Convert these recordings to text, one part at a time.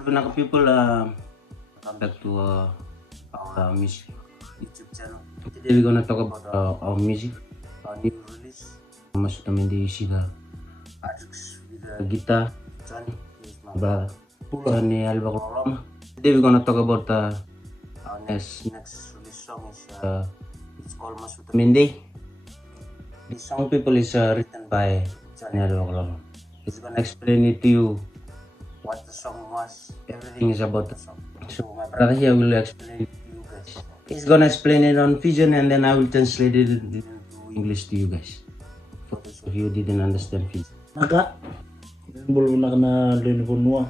Bulunaka people, welcome back to our music YouTube channel. Today we're gonna talk about our music, our new release. Masutamente Ishida, Atrix with guitar, Johnny is my brother. Pulani Alba Roma. Today we're gonna talk about our next release song is it's called Masutamente. This song people is written by Johnny Alba Roma. He's gonna explain it to you what the song was, everything is about the song. So my brother here will explain it to you guys. He's gonna explain it on Fijian and then I will translate it into English to you guys. For those of you who didn't understand Fijian. Naka, belum na kana leni ponua.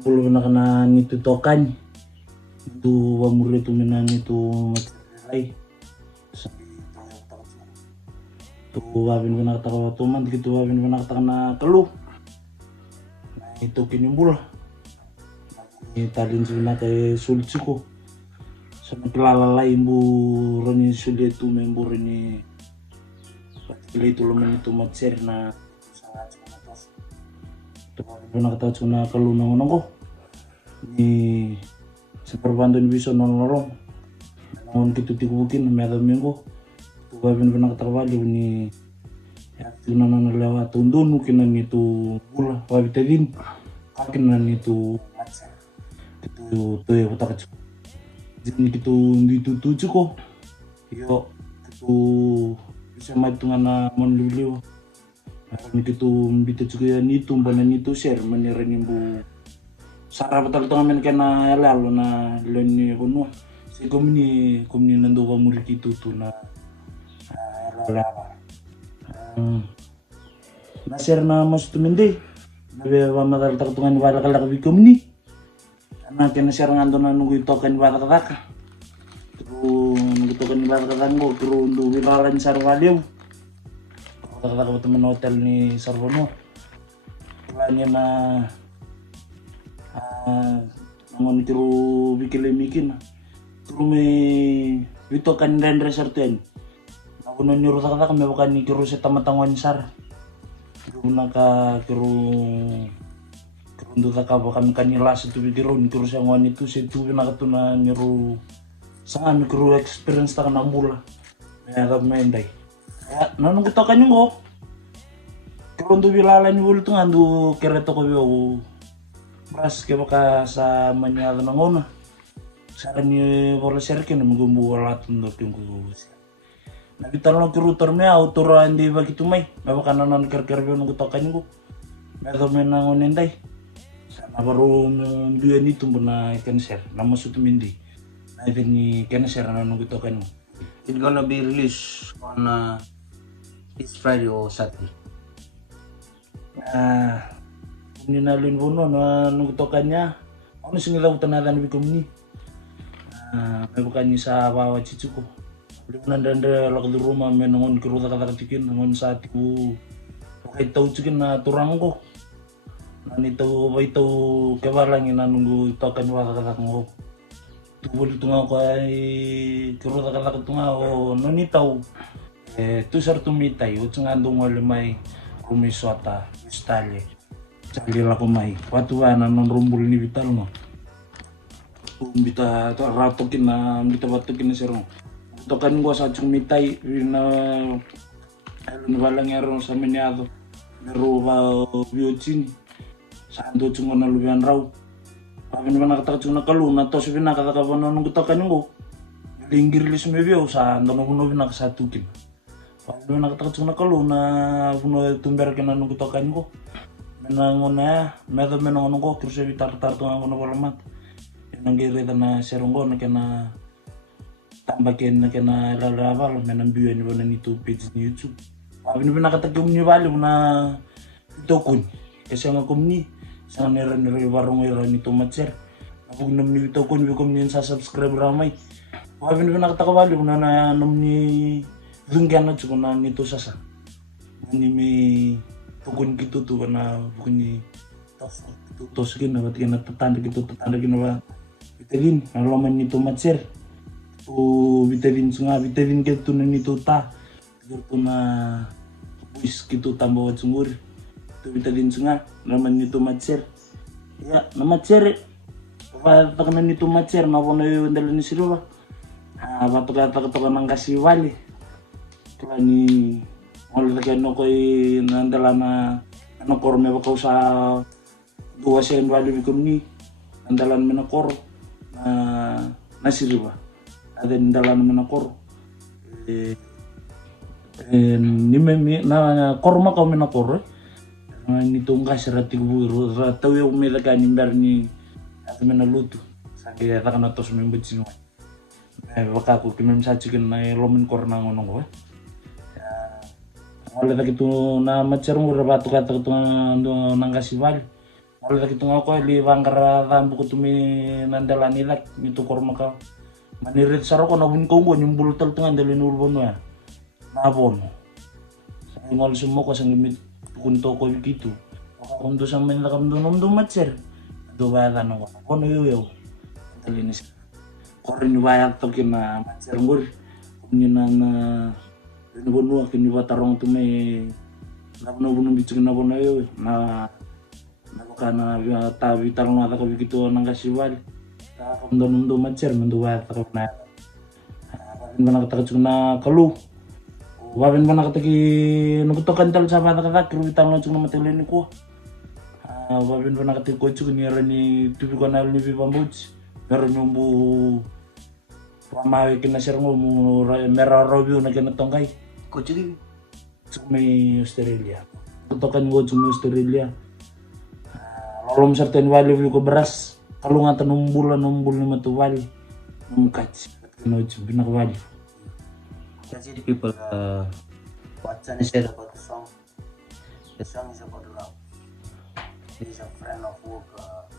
Belum na kana nitu tokan. Itu wamure tu minan itu matrai. Tu wabin na kata tu man gitu wabin na kata na kelu. Itu kinimbul. Ini tadi sebenarnya kayak sulit sih kok. Sama kelala imbu roni sulit tu membur ini. Pati itu lomen itu matser na sangat cuma tos. Tu pernah kata cuna kalau nongong kok. Ini seperbantu bisa nolong. Nongong gitu tikubukin mereka minggu. Tu pernah kata wali ini. Ya tunanan lewat tundun mungkin itu pula wabitadin kakinan itu itu tuh ya kata kecil jadi itu tujuh kok yo itu bisa mati ngana menluliu ini gitu bisa juga itu banan itu share menerin ibu sarap betul tuh ngamen kena lalu na leni kono si komuni nandu kamu itu tuh na lalu nasir na Masutamente nabe wa madal tartungan wala kala bikom ni ana kena share ngando na nunggu token wala kaka tru nunggu token wala kaka ngo tru ndu wilaran sarwaliu kaka temen hotel ni sarwono lanya na ngon tru bikile mikin tru me witokan dan reserten ako na nyuruh kaka kami bukan ni kiru sa tamatangon sar kiru naka kiru untuk taka kami kanilas itu kiru sa ngon itu situ naka tu na niru sangan kiru experience taka na mula ya kami menday ya nanong kita kanyo ko kiru untuk bilalan wul tu ngandu kereto ko biyo beras kaya baka sa manyado na ngona sa kanyo wala serkin na magumbu wala tundok yung kukusin. Nagitalo kirutor me autor hindi ba gitu may baka nanan kerkerbe nung tokan ko medo men nangon nenday sana baru biyan itu na cancer na Masutamente na ni cancer na nung tokan mo. It's gonna be released on this Friday or Saturday. Kung ninalin po no na nung tokan niya ano singilaw tanadan bikom ni may bukan ni sa wawa chichu ko. Nanda lak di rumah menongon kiruta kata cikin nongon saat ku pakai tahu cikin na turang ko nani tahu bai tahu kebalangin na nunggu tokan wala kata ko tuwul tunga ko ay kiruta kata tunga o noni tahu tu sartu mitay utang andong wala may rumiswata style cari lako may patuana non rumbul ni vital no bita ratokin na bita batukin na serong tokan gua sa chung mitay na walang yaro sa menyado pero ba biochin sa ando chung na lubian raw pag naman nakataka chung nakalu na to sabi nakataka nung tokan ngo linggir lis mebio sa ando no nakasatukin pag naman nakataka chung nakalu na puno tumber kana nung tokan ngo menangona medo menangon ngo kurse bitar-tar to ngo na walamat nang gireta na seronggo na kana tambakin na kena lalabal menambiwan ni na itu page ni YouTube. Abi ni nakatagum ni bali na ito kun. Kasi ang akum ni sa nera warung ira ni matser. Apog nam ni ito kun bikom ni sa subscribe ramay. Abi ni nakatakawali na nam ni dunggan na tsukon na nito sasa. Ni may tukun gitu tu na bukun ni tos gin na ba't tatanda ginawa. Itagin nalaman nito matser. Vitamin gitu na nito ta gitu na buis gitu tambawan sungur itu vitamin sunga naman nito matser Ya, nama cere. Apa takanan itu macer na wala yung dalhin sila ba? Bato kata nang kasi wali. Kaya ni wala no koy nandala na ano korme ba ko sa dua sen wali bikom ni nandalan mo na kor na nasiriba. Ada nandalan mo na kor. Ni me na korma kami na kor. Nitong kasi rati ko rataw yung umilaga ni Berni at menaluto. Sabi yata ka na to sumimod sinuwa. Baka ko kimim sa chicken na lomin kor na ngonong ko. Wala na kito na matsarong rabato kata kito nang kasibal. Wala na kito nga ko liwang karatambo ko tumi nandala nila nito korma ka. Manirit saro ko na win ko yung bulutal tungan dali nulbon mo ya. Nabon. Sa ngol sumo ko sang limit kunto ko gitu. Kung do sa man lakam do nom do matser. Do ba ta no ko no yo. Talinis. Korin waya to kina matser ngur. Kunyo na nubuno kini watarong to may nabuno bitu na bono yo na nakana tabi tarong ata ko gitu nang kasiwal. Kung do nom do matser mendo waya ta na. Mana kata na kalu. Wabin mana kataki nukutokan tal sa bata kata kiruitan lo cuma mati leni ko. Wabin mana kataki ko cuma ni rani tubi ko na ni bambuj. Meron yung bu pamawi kina sermo mu merah robio na kina tongkay. Ko cuma Cuma Australia. Kutokan ko cuma Australia. Lolom certain wali ko beras. Kalau ngata numbul ni matuwali. Numkac. Kino cuma binakwali. can see the people what Chan said about the song. The song is about love. He's a friend of work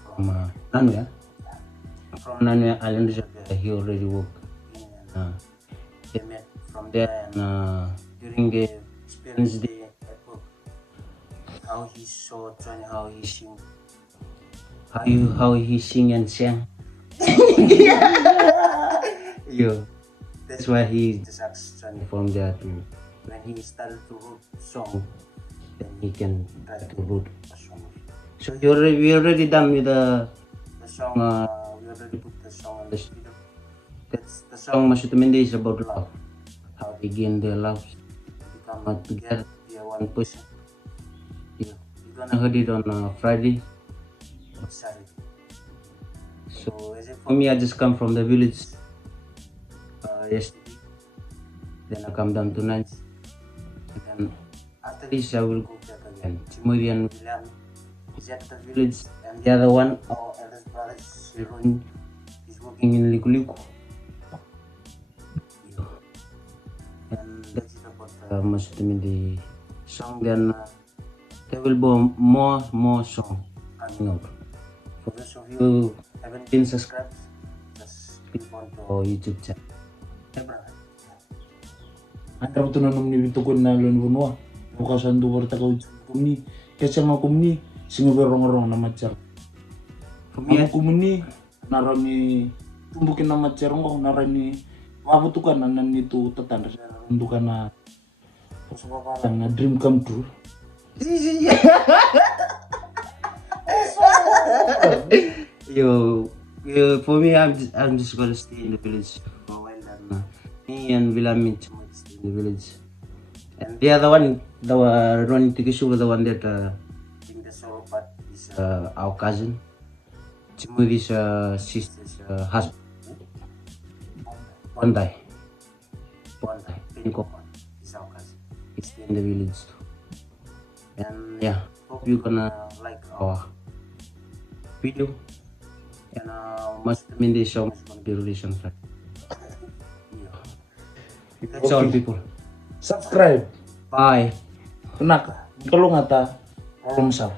from Nanwea. From Nanwea Island, he already worked in and they met from there and during the experience day at work, how he saw Chan, how he sing, how he sing and sang. Yo. That's why he just asked Chan from there to when he started to write song, then he can try to write a song. So we already done with the song. We already put the song on the studio. That's the song Masutamindi is about love. How they gain their love, become together, be a one person. Yeah, we're gonna heard it on Friday or Saturday. So as if for me, I just come from the village. Yesterday, then I come down tonight, and then after this I will go back again. Timothy and William is at the village, and the other one, our eldest brother, Shiron, is working in Likuliku. And that's it about Masutamindi song. Then there will be more song coming out. For those of you who haven't been subscribed, just click on to our YouTube channel. Antara tu nanam ni bintu kun na lon bunwa. Bukasan tu berta kau kumni. Kesa ngau kumni singa berong-rong na macar. Kami kumni narani tumbukin na macar ngau narani wabutukan nan itu tetanda undukan na persoalan na dream come true. Yo, for me, I'm just gonna stay in the village for a while. And me and William stay in the village. And the other one, the Ronnie Tikishu, the one that in the solo part is our cousin. Timothy's sister's husband. Bondai, Pinkopan is our cousin. He's in the village too. And yeah, hope you're gonna like our video. And Masutamindi song is gonna be released on Friday. That's all, people. Subscribe. Bye. Kenak. Kalau ngata, kolom sal.